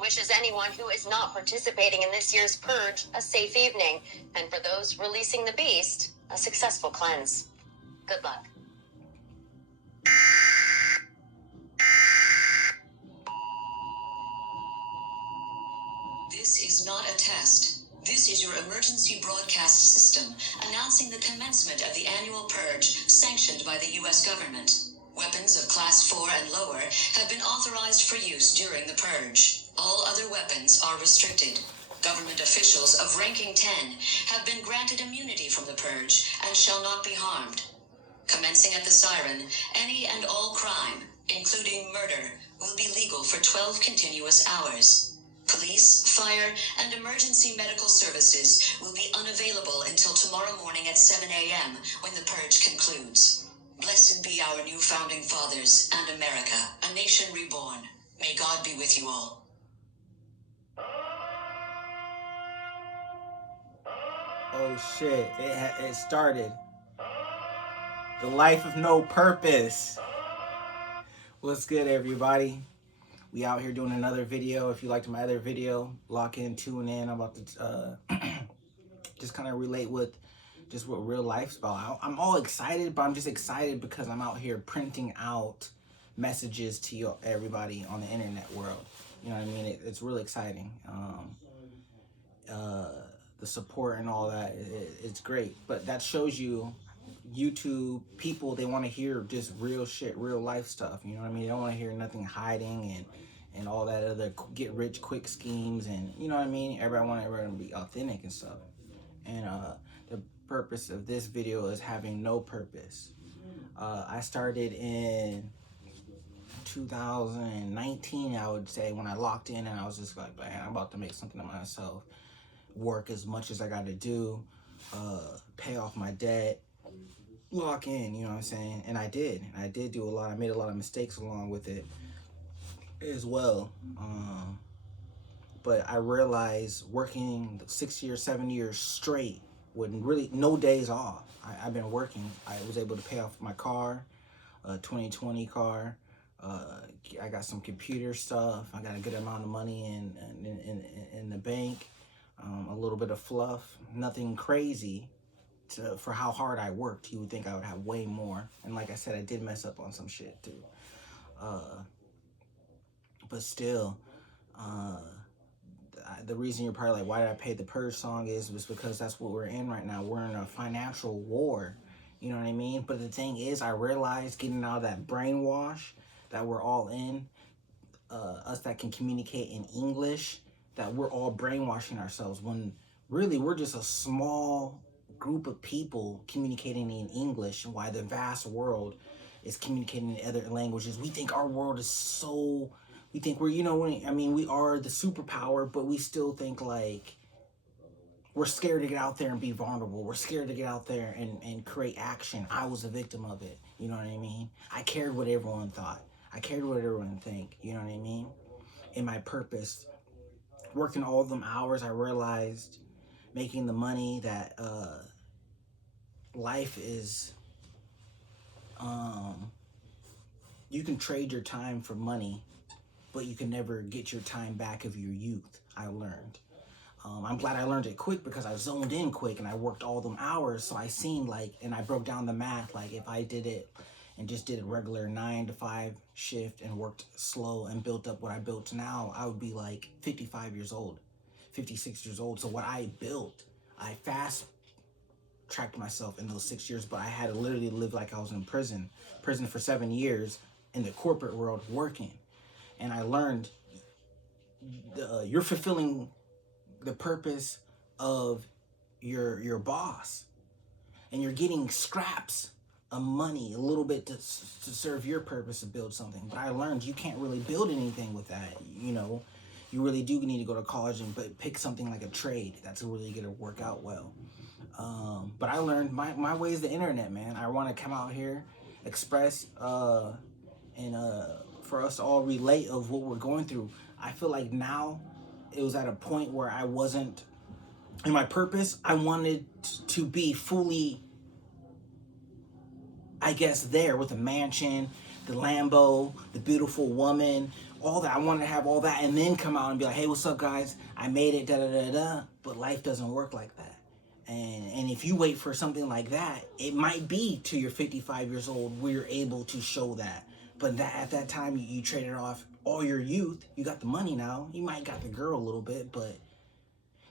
wishes anyone who is not participating in this year's purge a safe evening, and for those releasing the beast, a successful cleanse. Good luck. This is not a test. This is your emergency broadcast system announcing the commencement of the annual purge sanctioned by the U.S. government. Weapons of Class 4 and lower have been authorized for use during the purge. All other weapons are restricted. Government officials of ranking 10 have been granted immunity from the purge and shall not be harmed. Commencing at the siren, any and all crime, including murder, will be legal for 12 continuous hours. Police, fire, and emergency medical services will be unavailable until tomorrow morning at 7 a.m. when the purge concludes. Blessed be our new founding fathers and America, a nation reborn. May God be with you all. Oh shit, it started. The life of no purpose. What's good, everybody? We out here doing another video. If you liked my other video, lock in, tune in. I'm about to just kind of relate with just what real life's about. I'm all excited, but I'm just excited because I'm out here printing out messages to you, everybody on the internet world. You know what I mean? It's really exciting. The support and all that, it's great. But that shows you YouTube people, they want to hear just real shit, real life stuff. You know what I mean? They don't want to hear nothing hiding and all that other get rich quick schemes, and you know what I mean? Everybody want everyone to be authentic and stuff. And the purpose of this video is having no purpose. I started in 2019, I would say, when I locked in and I was just like, man, I'm about to make something of myself. Work as much as I got to do, pay off my debt, lock in, you know what I'm saying? And I did do a lot. I made a lot of mistakes along with it as well. But I realized working 6 years, 7 years straight with really no days off. I've been working. I was able to pay off my car, 2020 car. I got some computer stuff. I got a good amount of money in the bank. A little bit of fluff, nothing crazy for how hard I worked. You would think I would have way more. And like I said, I did mess up on some shit too. But still, the reason you're probably like, why did I pay the purge song is because that's what we're in right now. We're in a financial war. You know what I mean? But the thing is, I realized getting out of that brainwash that we're all in, us that can communicate in English, that we're all brainwashing ourselves when really we're just a small group of people communicating in English, and why the vast world is communicating in other languages. We think our world is so, we think we're, you know, I mean, we are the superpower, but we still think like we're scared to get out there and be vulnerable. We're scared to get out there and create action. I was a victim of it. You know what I mean? I cared what everyone thought. I cared what everyone think. You know what I mean? In my purpose, working all them hours, I realized making the money that life is, you can trade your time for money, but you can never get your time back of your youth. I learned. I'm glad I learned it quick because I zoned in quick and I worked all them hours. So I seen like, and I broke down the math, like if I did it and just did a regular 9 to 5 shift and worked slow and built up what I built now, I would be like 55 years old, 56 years old. So what I built, I fast tracked myself in those 6 years, but I had to literally live like I was in prison for 7 years in the corporate world working. And I learned you're fulfilling the purpose of your boss, and you're getting scraps of money, a little bit to serve your purpose to build something. But I learned you can't really build anything with that. You know, you really do need to go to college and pick something like a trade that's really gonna work out well. But I learned my way is the internet, man. I want to come out here, express, and for us to all relate of what we're going through. I feel like now it was at a point where I wasn't in my purpose. I wanted to be fully, I guess, there with a mansion, the Lambo, the beautiful woman, all that. I wanted to have all that and then come out and be like, hey, what's up, guys? I made it, da da da da. But life doesn't work like that. And if you wait for something like that, it might be to your 55 years old where you're able to show that. But that at that time, you traded off all your youth. You got the money now. You might got the girl a little bit, but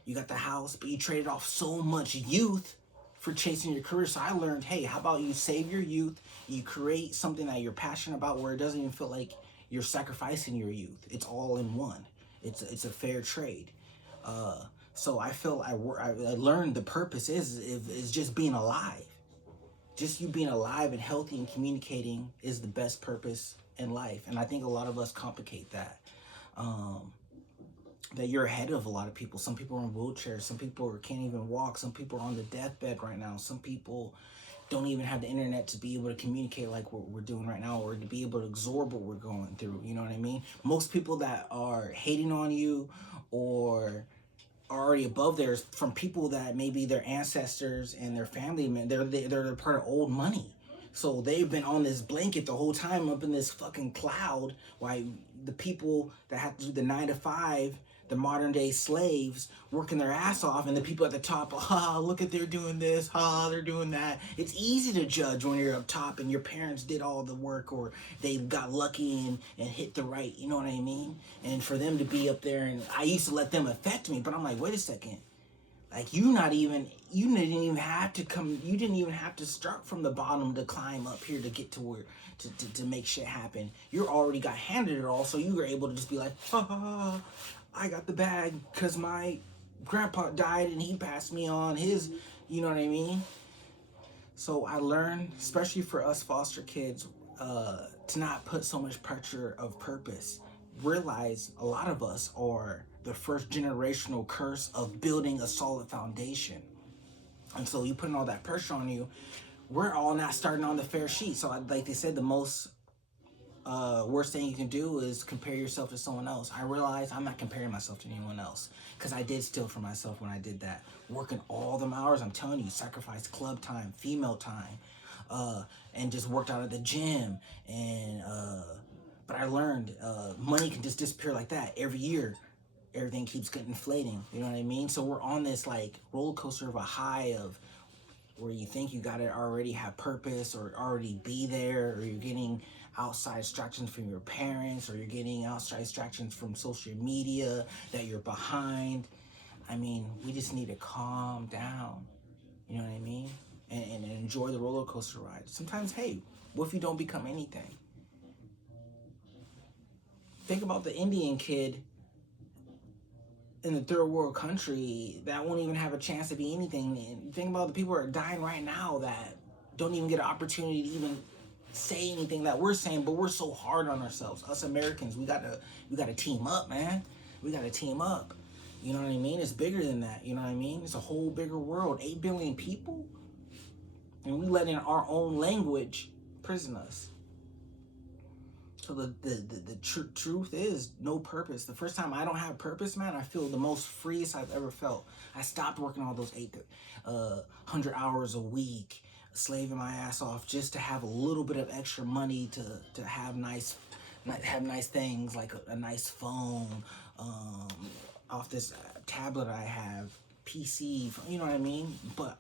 you got the house. But you traded off so much youth for chasing your career. So I learned, hey, how about you save your youth? You create something that you're passionate about where it doesn't even feel like you're sacrificing your youth. It's all in one. It's a fair trade. So I feel I learned the purpose is just being alive. Just you being alive and healthy and communicating is the best purpose in life. And I think a lot of us complicate that. That you're ahead of a lot of people. Some people are in wheelchairs. Some people can't even walk. Some people are on the deathbed right now. Some people don't even have the internet to be able to communicate like what we're doing right now, or to be able to absorb what we're going through. You know what I mean? Most people that are hating on you or already above there is from people that maybe their ancestors and their family, man, they're part of old money. So they've been on this blanket the whole time, up in this fucking cloud, while the people that have to do the 9 to 5, the modern day slaves, working their ass off, and the people at the top, look at they're doing this, they're doing that. It's easy to judge when you're up top and your parents did all the work, or they got lucky and hit the right, you know what I mean? And for them to be up there, and I used to let them affect me, but I'm like, wait a second. Like, you didn't even have to start from the bottom to climb up here to get to where, to make shit happen. You already got handed it all, so you were able to just be like, I got the bag because my grandpa died and he passed me on his, you know what I mean? So I learned, especially for us foster kids, to not put so much pressure of purpose. Realize a lot of us are the first generational curse of building a solid foundation. And so you putting all that pressure on you, we're all not starting on the fair sheet. So like they said, the most worst thing you can do is compare yourself to someone else. I realize I'm not comparing myself to anyone else, because I did steal from myself when I did that. Working all them hours, I'm telling you, sacrificed club time, female time, and just worked out at the gym. And but I learned money can just disappear like that every year. Everything keeps getting inflating, you know what I mean? So we're on this like roller coaster of a high of where you think you gotta already have purpose or already be there, or you're getting outside distractions from your parents, or you're getting outside distractions from social media that you're behind. I mean, we just need to calm down, you know what I mean? And enjoy the roller coaster ride. Sometimes, hey, what if you don't become anything? Think about the Indian kid in the third world country that won't even have a chance to be anything. And think about the people who are dying right now that don't even get an opportunity to even say anything that we're saying, but we're so hard on ourselves. Us Americans, we gotta team up, man. We gotta team up. You know what I mean? It's bigger than that, you know what I mean? It's a whole bigger world. 8 billion people, and we let in our own language prison us. So the truth is no purpose. The first time I don't have purpose, man, I feel the most freest I've ever felt. I stopped working all those 100 hours a week, slaving my ass off just to have a little bit of extra money to have nice things like a nice phone, off this tablet I have, PC, you know what I mean? But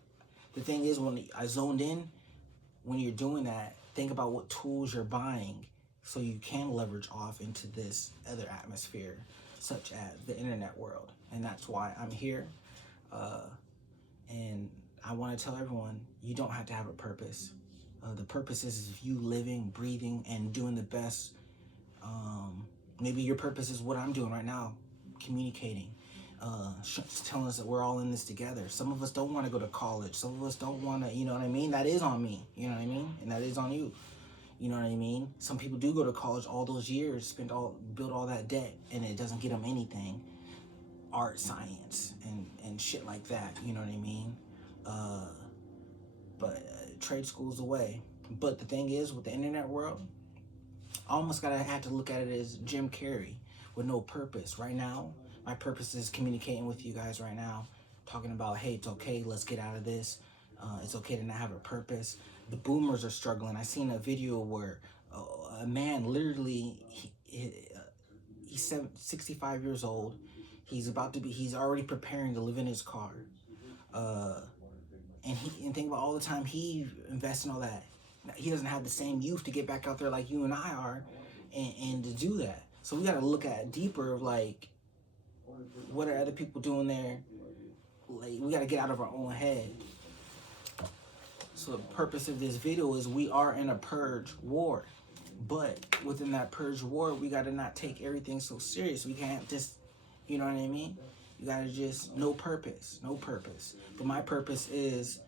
the thing is, when I zoned in, when you're doing that, think about what tools you're buying so you can leverage off into this other atmosphere, such as the internet world. And that's why I'm here. And I want to tell everyone, you don't have to have a purpose. The purpose is you living, breathing, and doing the best. Maybe your purpose is what I'm doing right now, communicating, telling us that we're all in this together. Some of us don't want to go to college. Some of us don't want to, you know what I mean? That is on me, you know what I mean? And that is on you. You know what I mean? Some people do go to college all those years, build all that debt, and it doesn't get them anything. Art, science, and shit like that, you know what I mean? But trade school's the way. But the thing is, with the internet world, I almost have to look at it as Jim Carrey with no purpose. Right now, my purpose is communicating with you guys right now, talking about, hey, it's okay, let's get out of this. It's okay to not have a purpose. The boomers are struggling. I seen a video where a man literally He's 65 years old. He's already preparing to live in his car. And think about all the time he invests in all that. He doesn't have the same youth to get back out there like you and I are, and to do that. So we got to look at deeper of like, what are other people doing there? Like, we got to get out of our own head. So the purpose of this video is we are in a purge war, but within that purge war, we got to not take everything so serious. We can't just, you know what I mean? You got to just, no purpose. But my purpose is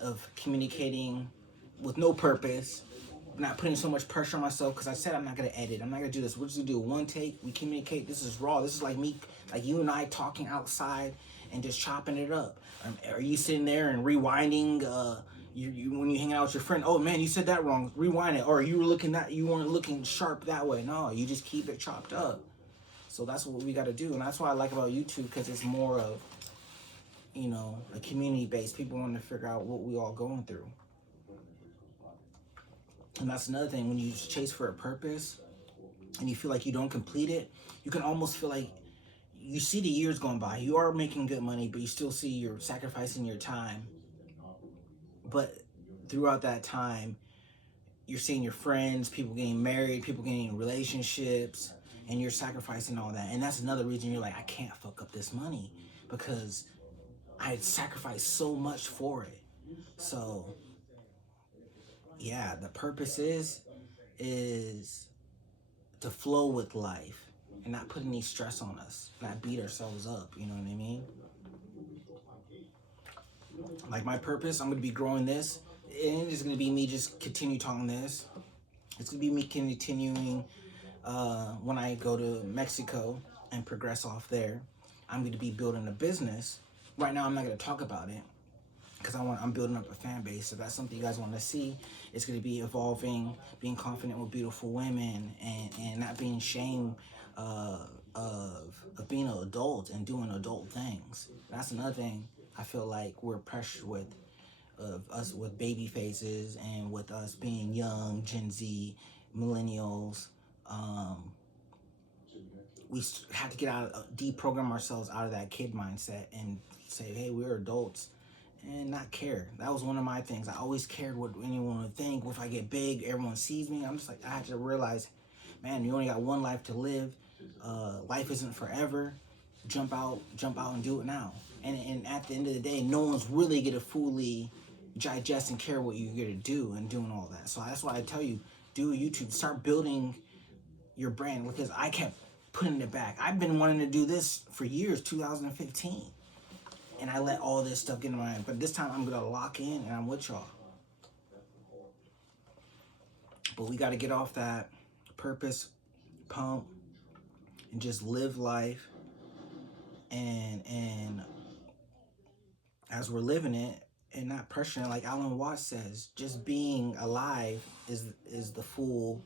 of communicating with no purpose, not putting so much pressure on myself, because I said I'm not going to edit. I'm not going to do this. We're just going to do one take. We communicate. This is raw. This is like me, like you and I talking outside and just chopping it up. Are you sitting there and rewinding you when you hang out with your friend? Oh man, you said that wrong. Rewind it. Or you weren't looking sharp that way. No, you just keep it chopped up. So that's what we got to do. And that's what I like about YouTube, because it's more of, you know, a community base. People want to figure out what we all going through. And that's another thing. When you chase for a purpose and you feel like you don't complete it, you can almost feel like you see the years going by. You are making good money, but you still see you're sacrificing your time. But throughout that time, you're seeing your friends, people getting married, people getting in relationships, and you're sacrificing all that. And that's another reason you're like, I can't fuck up this money, because I sacrificed so much for it. So yeah, the purpose is to flow with life and not put any stress on us, not beat ourselves up, you know what I mean? Like my purpose, I'm going to be growing this, and it's going to be me just continue talking this. It's going to be me continuing when I go to Mexico and progress off there. I'm going to be building a business. Right now I'm not going to talk about it, because I'm building up a fan base. If that's something you guys want to see, it's going to be evolving, being confident with beautiful women, and not being ashamed of being an adult and doing adult things. That's another thing I feel like we're pressured with, of us with baby faces and with us being young, Gen Z, millennials. We have to deprogram ourselves out of that kid mindset and say, hey, we're adults, and not care. That was one of my things. I always cared what anyone would think. If I get big, everyone sees me. I'm just like, I had to realize, man, you only got one life to live. Life isn't forever. Jump out and do it now. And at the end of the day, no one's really gonna fully digest and care what you're gonna do and doing all that. So that's why I tell you, do YouTube, start building your brand, because I kept putting it back. I've been wanting to do this for years, 2015. And I let all this stuff get in my mind. But this time I'm gonna lock in and I'm with y'all. But we gotta get off that purpose pump and just live life. And as we're living it and not pressuring, like Alan Watts says, just being alive is the full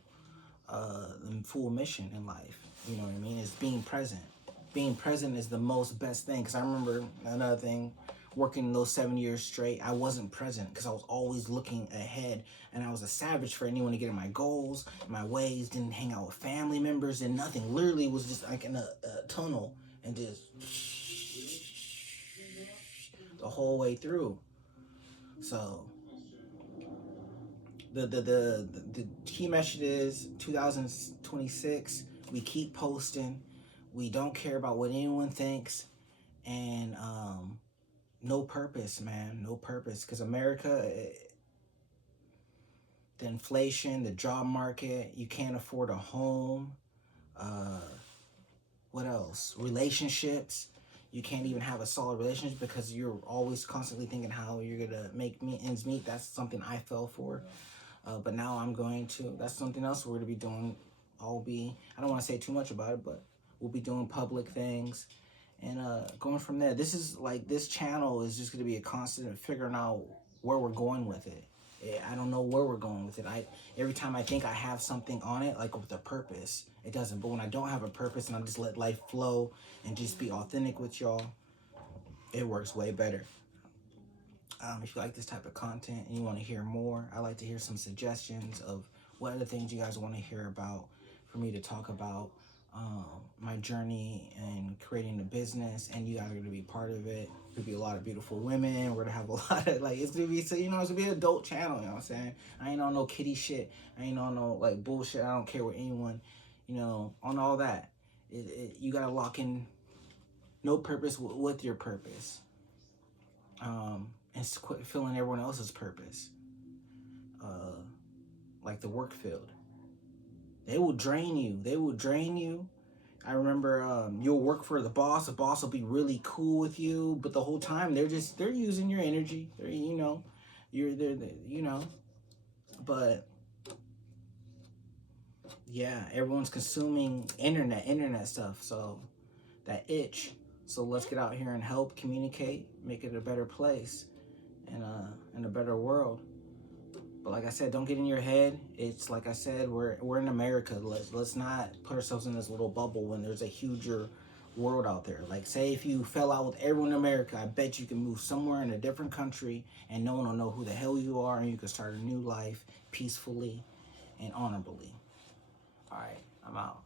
mission in life. You know what I mean? It's being present. Being present is the most best thing. Because I remember another thing, working those 7 years straight, I wasn't present because I was always looking ahead, and I was a savage for anyone to get in my goals, my ways, didn't hang out with family members and nothing. Literally was just like in a tunnel and just the whole way through. So the key message is 2026, we keep posting. We don't care about what anyone thinks, and no purpose, man, no purpose. Because America, the inflation, the job market, you can't afford a home. What else? Relationships. You can't even have a solid relationship because you're always constantly thinking how you're gonna make ends meet. That's something I fell for, but now I'm going to. That's something else we're gonna be doing. I don't want to say too much about it, but we'll be doing public things and going from there. This channel is just going to be a constant figuring out where we're going with it. I don't know where we're going with it. Every time I think I have something on it, like with a purpose, it doesn't. But when I don't have a purpose and I just let life flow and just be authentic with y'all, it works way better. If you like this type of content and you want to hear more, I like to hear some suggestions of what other things you guys want to hear about for me to talk about. my journey in creating a business, and you guys are going to be part of it. There'll be a lot of beautiful women. We're going to have a lot of, like, it's going to be, so, you know, it's going to be an adult channel, you know what I'm saying? I ain't on no kitty shit. I ain't on no, like, bullshit. I don't care what anyone, you know, on all that. You got to lock in no purpose with your purpose. And quit filling everyone else's purpose. Like the work field. They will drain you. They will drain you. I remember you'll work for the boss. The boss will be really cool with you, but the whole time they're using your energy. They're, you know, you know, but yeah, everyone's consuming internet stuff. So that itch. So let's get out here and help communicate, make it a better place, and a better world. But like I said, don't get in your head. It's like I said, we're in America. Let's not put ourselves in this little bubble when there's a huger world out there. Like, say if you fell out with everyone in America, I bet you can move somewhere in a different country and no one will know who the hell you are, and you can start a new life peacefully and honorably. All right, I'm out.